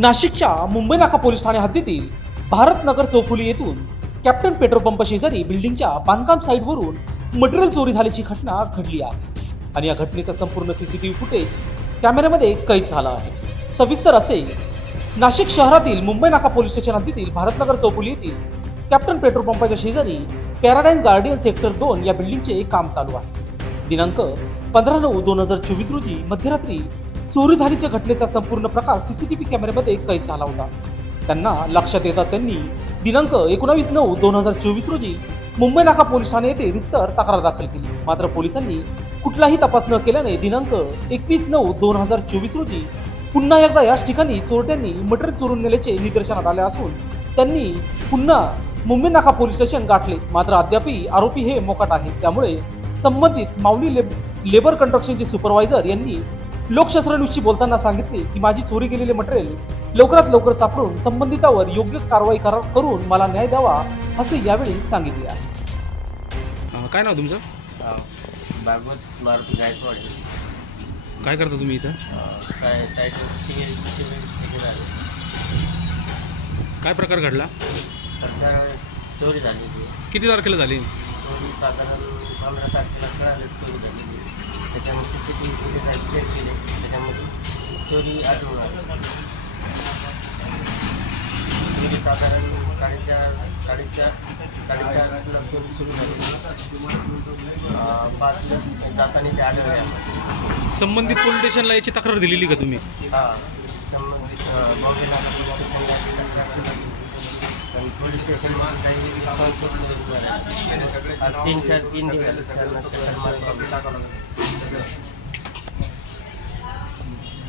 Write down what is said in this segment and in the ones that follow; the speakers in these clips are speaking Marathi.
नाशिकच्या मुंबई नाका पोलीस ठाणे हद्दीतील भारतनगर चौफुली येथून कॅप्टन पेट्रोल पंप शेजारी बिल्डिंगच्या बांधकाम साईटवरून मटेरियल चोरी झाल्याची घटना घडली आहे आणि या घटनेचा संपूर्ण सीसीटीव्ही फुटेज कॅमेऱ्यामध्ये कैद झाला आहे। सविस्तर असे, नाशिक शहरातील मुंबई नाका पोलीस स्टेशन हद्दीतील भारतनगर चौफुली येथील कॅप्टन पेट्रोल पंपाच्या शेजारी पॅराडाईज गार्डन सेक्टर 2 या बिल्डिंगचे काम चालू आहे। दिनांक 15/9/2024 रोजी मध्यरात्री चोरी झाल्याच्या घटनेचा संपूर्ण प्रकार सीसीटीव्ही कॅमेऱ्यामध्ये कैद झाला होता। त्यांना लक्षात येतात त्यांनी दिनांक 19/9/2024 रोजी मुंबई नाका पोलीस ठाणे येथे रितसर तक्रार दाखल केली। मात्र पोलिसांनी कुठलाही तपास न केल्याने दिनांक 21/9/2024 रोजी पुन्हा एकदा याच ठिकाणी चोरट्यांनी मटेरियल चोरून नेल्याचे निदर्शनास आले असून त्यांनी पुन्हा मुंबई नाका पोलीस स्टेशन गाठले। मात्र अद्यापही आरोपी हे मोकाट आहे। त्यामुळे संबंधित माऊली लेबर कंस्ट्रक्शनचे सुपरवायझर यांनी लोकशास्त्र न्यूजशी बोलताना सांगितले की माझी चोरी गेलेले मटेरियल लवकरात लवकर सापडून संबंधितावर योग्य कारवाई करून मला न्याय द्यावा असे यावेळी सांगितले आहे। काय नाव तुमचं? भागवत मारुती गायकवाड। काय करता तुम्ही इथं? काय प्रकार घडला? चोरी झाली। किती तारखेला झाली? चोरी साधारण 15 तारखेला कळाली चोरी झाली। त्याच्यामध्ये सीसीटीव्ही फुटेज चेक केले, त्याच्यामध्ये चोरी आढळून आली। चोरी साधारण 4:30 चोरी सुरू झाली। 5 जाताना ते आढळले। संबंधित पोलीस स्टेशनला याची तक्रार दिलेली का तुम्ही? हां, संबंधित बॉम्बे नाका पोलीस स्टेशन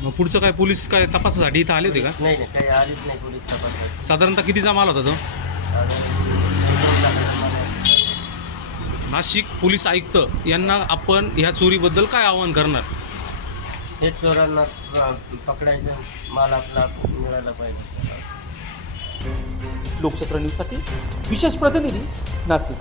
मग पुढचं काय पोलीस काय तपासासाठी इथं आले होते का? नाही, काही आलीच नाही पोलीस तपास। साधारणतः कितीचा माल होता तो? नाशिक पोलीस आयुक्त यांना आपण ह्या चोरीबद्दल काय आवाहन करणार? हे चोरांना पकडायचं, माल आपला मिळायला पाहिजे। लोकशास्त्र न्यूजसाठी विशेष प्रतिनिधी नाशिक।